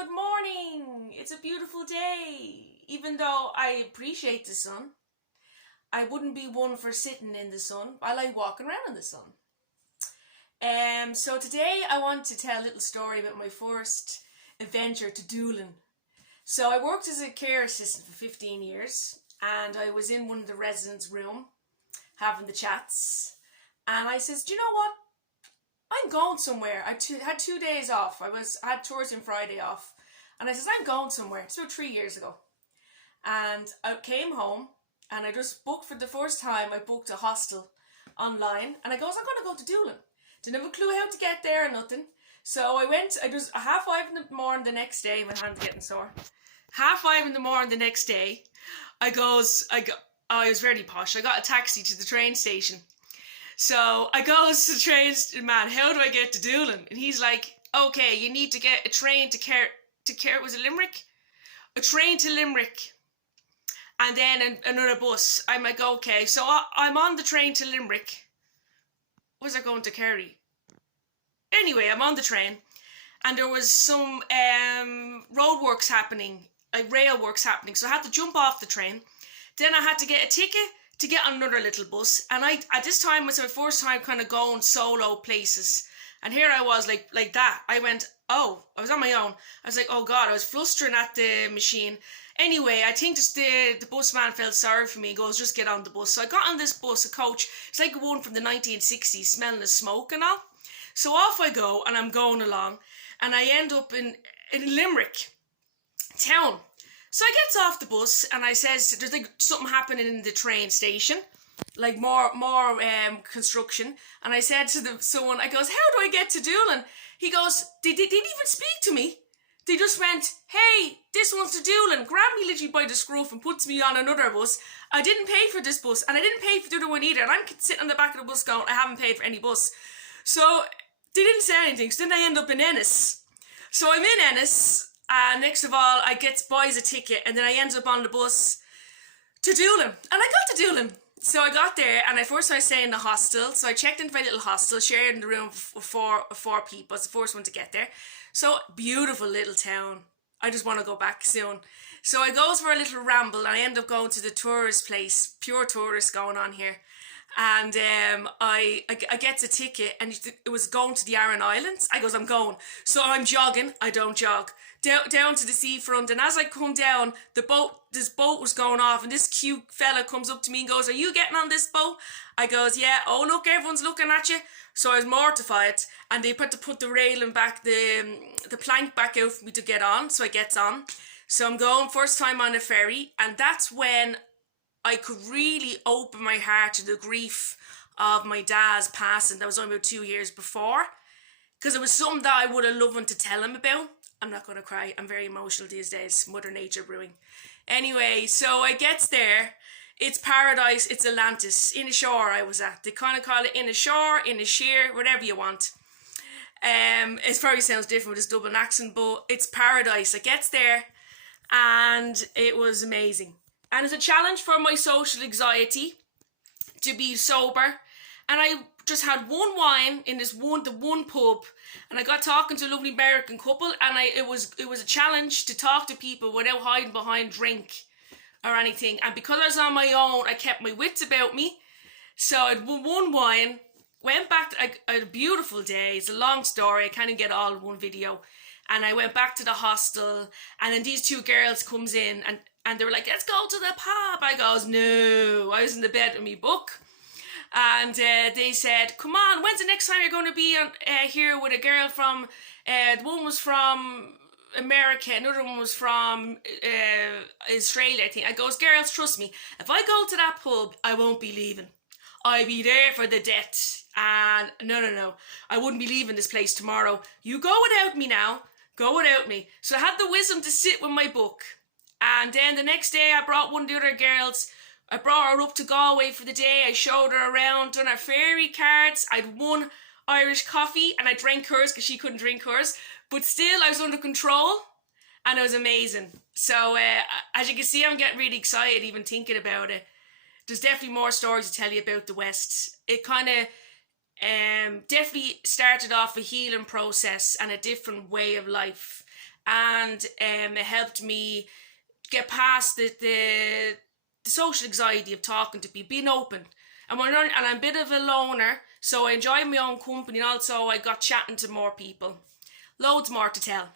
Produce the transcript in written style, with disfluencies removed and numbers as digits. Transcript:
good morning. It's a beautiful day. Even though I appreciate the sun, I wouldn't be one for sitting in the sun. I like walking around in the sun. So today I want to tell a little story about my first adventure to doolin. So I worked as a care assistant for 15 years and I was in one of the residents' room having the chats, and I says, do you know what? I'm going somewhere. I had 2 days off. I had Thursday and Friday off. And I says, I'm going somewhere. It's about 3 years ago. And I came home and I just booked for the first time. I booked a hostel online. And I goes, I'm going to go to Doolin. Didn't have a clue how to get there or nothing. So I went, I just, 5:30 in the morning the next day, my hand's getting sore. 5:30 in the morning the next day, I was very posh. I got a taxi to the train station. So I goes to the train, man, how do I get to Doolin? And he's like, okay, you need to get a train to Care, was it Limerick? A train to Limerick. And then another bus. I'm like, okay. So I'm on the train to Limerick. Was I going to Kerry? Anyway, I'm on the train. And there was some road works happening, like rail works happening. So I had to jump off the train. Then I had to get a ticket to get on another little bus, and at this time was my first time kind of going solo places, and here I was like that. I was on my own. I was like, oh God, I was flustering at the machine. Anyway, I think the bus man felt sorry for me. He goes, just get on the bus. So I got on this bus, a coach. It's like one from the 1960s, smelling of smoke and all. So off I go, and I'm going along, and I end up in Limerick town. So I gets off the bus and I says, there's like something happening in the train station, like more construction. And I said to someone, I goes, how do I get to Doolin? He goes, they didn't even speak to me. They just went, hey, this one's to Doolin. Grabbed me literally by the scruff and puts me on another bus. I didn't pay for this bus and I didn't pay for the other one either. And I'm sitting on the back of the bus going, I haven't paid for any bus. So they didn't say anything. So then I end up in Ennis. So I'm in Ennis. And next of all, I buys a ticket, and then I ended up on the bus to Doolin. And I got to Doolin. So I got there, and I stayed in the hostel. So I checked into my little hostel, shared in the room with four people. I was the first one to get there. So, beautiful little town. I just want to go back soon. So I goes for a little ramble, and I end up going to the tourist place. Pure tourist going on here. And I gets a ticket, and it was going to the Aran Islands. I goes, I'm going. So I'm jogging. I don't jog. Down to the seafront, and as I come down, this boat was going off, and this cute fella comes up to me and goes, are you getting on this boat? I goes, yeah. Oh look, everyone's looking at you. So I was mortified, and they put the railing back, the plank back out for me to get on. So I gets on. So I'm going first time on a ferry, and that's when I could really open my heart to the grief of my dad's passing. That was only about 2 years before, because it was something that I would have loved to tell him about. I'm not going to cry. I'm very emotional these days. Mother Nature brewing. Anyway, so I gets there. It's paradise. It's Atlantis. Inishore I was at. They kind of call it Inishore, Inisheer, whatever you want. It probably sounds different with this Dublin accent, but it's paradise. I gets there, and it was amazing. And it's a challenge for my social anxiety to be sober. And I just had one wine in the one pub, and I got talking to a lovely American couple, and it was a challenge to talk to people without hiding behind drink or anything. And because I was on my own, I kept my wits about me. So I had one wine, went back to a beautiful day. It's a long story. I can't get all in one video. And I went back to the hostel, and then these two girls comes in, and they were like, let's go to the pub. I goes, no. I was in the bed with me book. And they said, come on, when's the next time you're going to be here with a girl from, the one was from America, another one was from Australia, I think. I goes, girls, trust me, if I go to that pub, I won't be leaving. I'll be there for the death. And no, I wouldn't be leaving this place tomorrow. You go without me now. Go without me. So I had the wisdom to sit with my book. And then the next day I brought one of the other girls. I brought her up to Galway for the day. I showed her around, done her fairy cards. I'd won Irish coffee, and I drank hers because she couldn't drink hers. But still, I was under control, and it was amazing. So, as you can see, I'm getting really excited even thinking about it. There's definitely more stories to tell you about the West. It kind of definitely started off a healing process and a different way of life. and it helped me get past the social anxiety of talking to people, being open. And I'm a bit of a loner, so I enjoy my own company, and also I got chatting to more people. Loads more to tell.